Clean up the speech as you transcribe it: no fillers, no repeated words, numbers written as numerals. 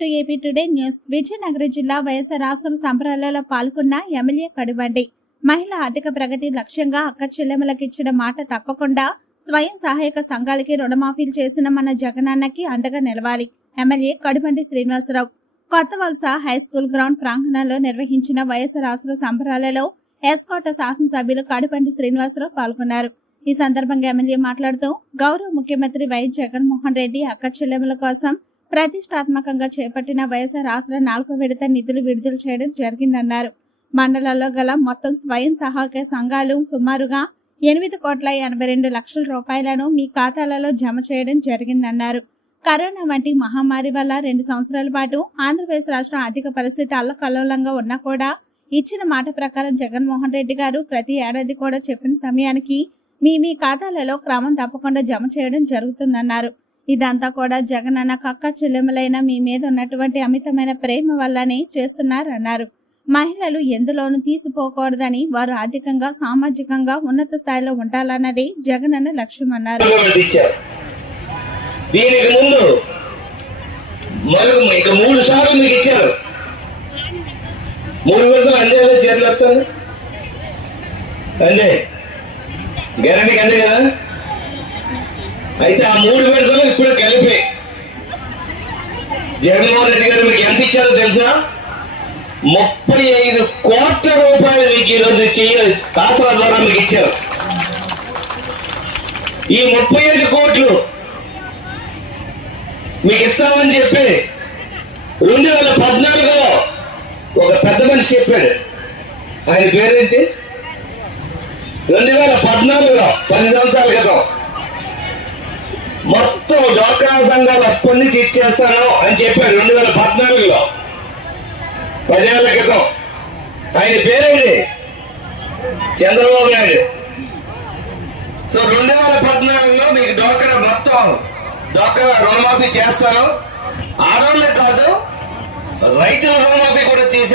To AP today news. Vizianagaram జిల్లా వైఎస్ఆర్ రాష్ట్ర సంబరాలలో పాల్గొన్న ఎమ్మెల్యే కడిబండి. మహిళా ఆర్థిక ప్రగతి లక్ష్యంగా అక్క చెల్లెమ్మలకు ఇచ్చిన మాట తప్పకుండా స్వయం సహాయక సంఘాలకి రుణమాఫీలు చేసిన మన జగనన్నకి అండగా నిలవాలి. ఎమ్మెల్యే కడిబండి శ్రీనివాసరావు కొత్త వలస హైస్కూల్ గ్రౌండ్ ప్రాంగణంలో నిర్వహించిన వైఎస్ఆర్ రాష్ట్ర సంబరాలలో ఎస్కోట శాసనసభ్యులు కడిబండి శ్రీనివాసరావు పాల్గొన్నారు. ఈ సందర్భంగా ఎమ్మెల్యే మాట్లాడుతూ గౌరవ ముఖ్యమంత్రి వైఎస్ జగన్మోహన్ రెడ్డి అక్క చెల్లెమ్మల కోసం ప్రతిష్టాత్మకంగా చేపట్టిన వైఎస్ఆర్ రాష్ట్ర 4వ విడత నిధులు విడుదల చేయడం జరిగిందన్నారు. మండలాల్లో గల మొత్తం స్వయం సహాయక సంఘాలు సుమారుగా 8,82,00,000 రూపాయలను మీ ఖాతాలలో జమ చేయడం జరిగిందన్నారు. కరోనా వంటి మహమ్మారి వల్ల 2 సంవత్సరాల పాటు ఆంధ్రప్రదేశ్ రాష్ట్ర ఆర్థిక పరిస్థితి అల్లకల్లోలంగా ఉన్నా కూడా ఇచ్చిన మాట ప్రకారం జగన్మోహన్ రెడ్డి గారు ప్రతి ఏడాది కూడా చెప్పిన సమయానికి మీ ఖాతాలలో క్రమం తప్పకుండా జమ చేయడం జరుగుతుందన్నారు. ఇదంతా కూడా జగనన్న అక్క చెల్లెమ్మలైన మీ మీద ఉన్నటువంటి అమితమైన ప్రేమ వల్లనే చేస్తున్నారన్నారు. మహిళలు ఎందులోనూ తీసిపోకూడదని, వారు ఆర్థికంగా సామాజికంగా ఉన్నత స్థాయిలో ఉండాలన్నది జగనన్న లక్ష్యం అన్నారు. దీనికి ముందు ఇంకా 3 సార్లు మీకు ఇచ్చారు. 3 విడతలు అందేలో చేతులు ఎత్తాను అందే గ్యారంటీకి అందే కదా. అయితే ఆ 3 విడతలు ఇప్పుడు కలిపి జగన్మోహన్ రెడ్డి గారు మీకు ఎంత ఇచ్చారో తెలుసా? 35 కోట్ల రూపాయలు మీకు ఈరోజు ఆసరా ద్వారా మీకు ఇచ్చారు. ఈ 35 కోట్లు మీకు ఇస్తామని చెప్పి 2014లో ఒక పెద్ద మనిషి చెప్పాడు. ఆయన పేరేంటి? 2014లో 10 సంవత్సరాల క్రితం మొత్తం డ్వాక్రా సంఘాలు అప్పటి నుంచి ఇచ్చేస్తాను అని చెప్పాడు. 2014లో 10 ఏళ్ల క్రితం. ఆయన పేరేంటి? చంద్రబాబు నాయుడు. సో 2014లో మీకు డ్వాక్రా మొత్తం డ్వాక్రా రుణమాఫీ చేస్తాను. ఆడవాళ్ళే కాదు, రైతుల రుణమాఫీ కూడా చేశారు.